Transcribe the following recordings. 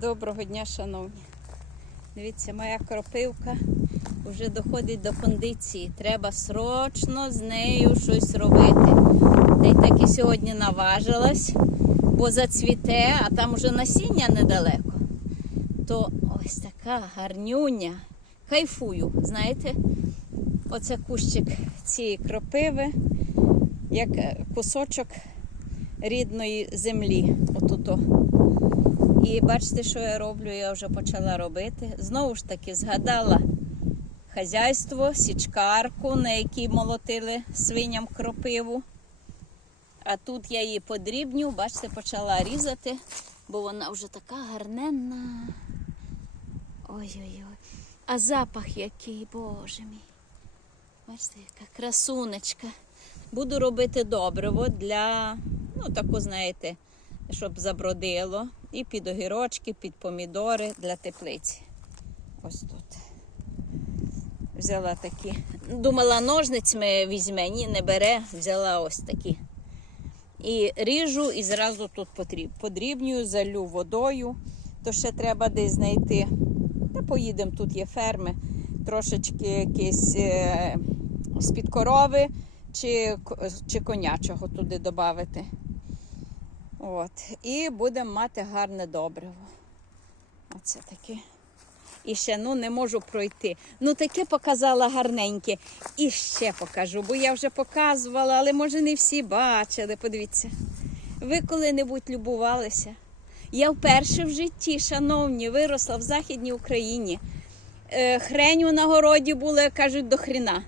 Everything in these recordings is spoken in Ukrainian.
Доброго дня, шановні. Дивіться, моя кропивка вже доходить до кондиції. Треба срочно з нею щось робити. Та й так і сьогодні наважилась, бо зацвіте, а там уже насіння недалеко. То ось така гарнюня. Кайфую, знаєте, оце кущик цієї кропиви, як кусочок рідної землі. Отуто. І бачите, що я роблю, я вже почала робити. Знову ж таки, згадала хазяйство, січкарку, на якій молотили свиням кропиву. А тут я її подрібню, бачите, почала різати, бо вона вже така гарненна. Ой-ой-ой. А запах який, боже мій. Бачите, яка красунечка. Буду робити добриво для, ну, таку, знаєте, щоб забродило. І під огірочки, під помідори для теплиці. Ось тут. Взяла такі. Думала, ножницями візьме, ні, не бере, взяла ось такі. І ріжу, і зразу тут. Подрібнюю, залю водою. То ще треба десь знайти. Та поїдемо, тут є ферми, трошечки якісь е, з-під корови чи, чи конячого туди додати. От. І будемо мати гарне добриво. Оце таке. І ще ну не можу пройти. Ну таке показала гарненьке. І ще покажу, бо я вже показувала, але може не всі бачили. Подивіться. Ви коли-небудь любувалися? Я вперше в житті, шановні, виросла в Західній Україні. Е, Хреню на городі було, як кажуть, до хріна.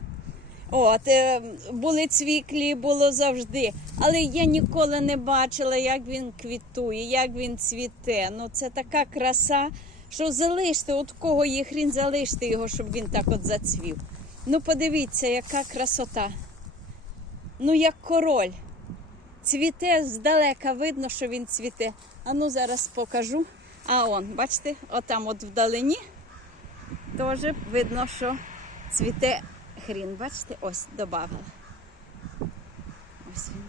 От, е, були цвіклі, було завжди. Але я ніколи не бачила, як він квітує, як він цвіте. Ну це така краса, що залиште, от кого є хрін, залиште його, щоб він так от зацвів. Ну, подивіться, яка красота. Ну, як король. Цвіте здалека, видно, що він цвіте. А ну зараз покажу. А он, бачите, отам от вдалині теж видно, що цвіте хрін. Бачите, ось додавала. Ось він.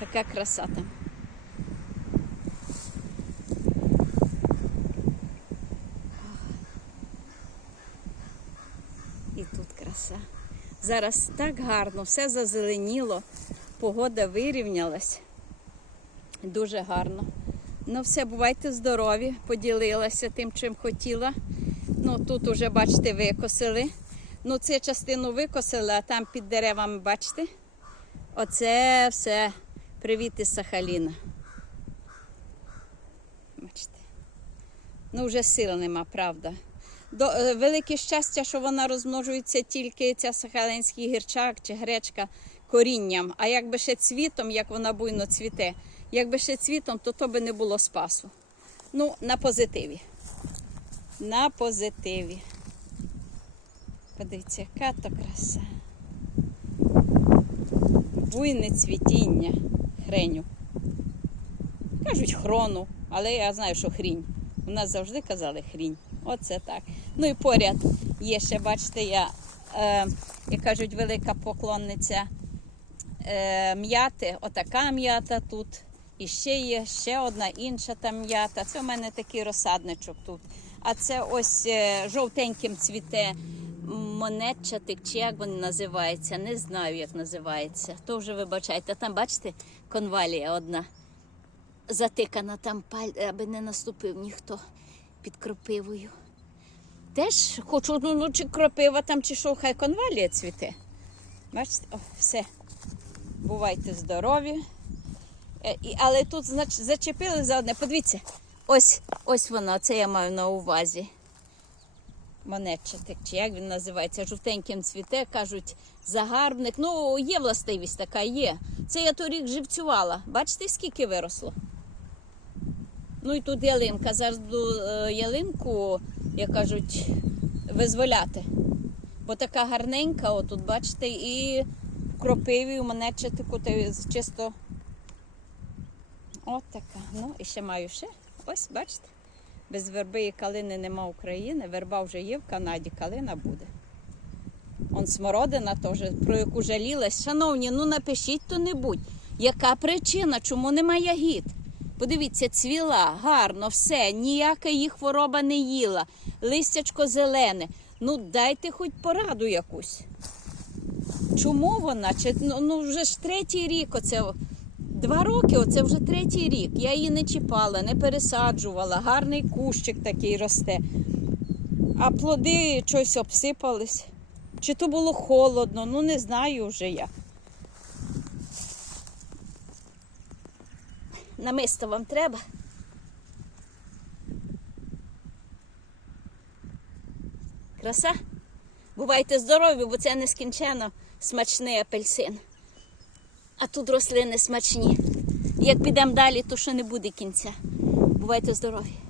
Така краса там. І тут краса. Зараз так гарно, все зазеленіло, погода вирівнялась. Дуже гарно. Ну, все, бувайте здорові, поділилася тим, чим хотіла. Ну, тут уже, бачите, викосили. Ну, цю частину викосили, а там під деревами, бачите? Оце все привіт із Сахаліна. Бачите. Ну, вже сил нема, правда. До, е, велике щастя, що вона розмножується тільки ця сахалинський гірчак чи гречка корінням. А якби ще цвітом, як вона буйно цвіте, якби ще цвітом, то то би не було спасу. Ну, на позитиві. На позитиві. Подивіться, яка то краса. Буйне цвітіння хреню. Кажуть хрону, але я знаю, що хрінь. У нас завжди казали хрінь. Оце так. Ну і поряд є ще, бачите, я, е, як кажуть, велика поклонниця е, м'яти. Отака м'ята тут. І ще є ще одна інша там м'ята. Це у мене такий розсадничок тут. А це ось е, жовтеньким цвіте монетчатик, чи як він називається. Не знаю, як називається. То вже вибачайте. Там, бачите, конвалія одна затикана там паль, аби не наступив ніхто під кропивою. Теж хочу, ну, ну чи кропива там, чи що, хай конвалія цвіте. Бачите, о, все. Бувайте здорові. Е, Але тут знач, зачепили за одне. Подивіться, ось, ось воно, це я маю на увазі. Монетчатик, чи як він називається, жовтеньким цвіте, кажуть, загарбник. Ну, є властивість така, є. Це я торік живцювала. Бачите, скільки виросло? Ну і тут ялинка. Зараз буду е, ялинку, як кажуть, визволяти. Бо така гарненька, отут, бачите, і кропиві у мене чисто. От така. Ну, і ще маю ще. Ось, бачите. Без верби і калини нема України. Верба вже є в Канаді, калина буде. Он смородина теж, про яку жалілась. Шановні, ну напишіть то-небудь. Яка причина, чому нема ягід? Подивіться, цвіла, гарно, все, ніяка їх хвороба не їла. Листячко зелене. Ну дайте хоч пораду якусь. Чому вона? Чи, ну, ну вже ж третій рік, оце два роки, оце вже третій рік. Я її не чіпала, не пересаджувала, гарний кущик такий росте. А плоди щось обсипались. Чи то було холодно, ну не знаю вже я. Намисто вам треба? Краса? Бувайте здорові, бо це нескінченно смачний апельсин. А тут рослини смачні. Як підемо далі, то ще не буде кінця. Бувайте здорові.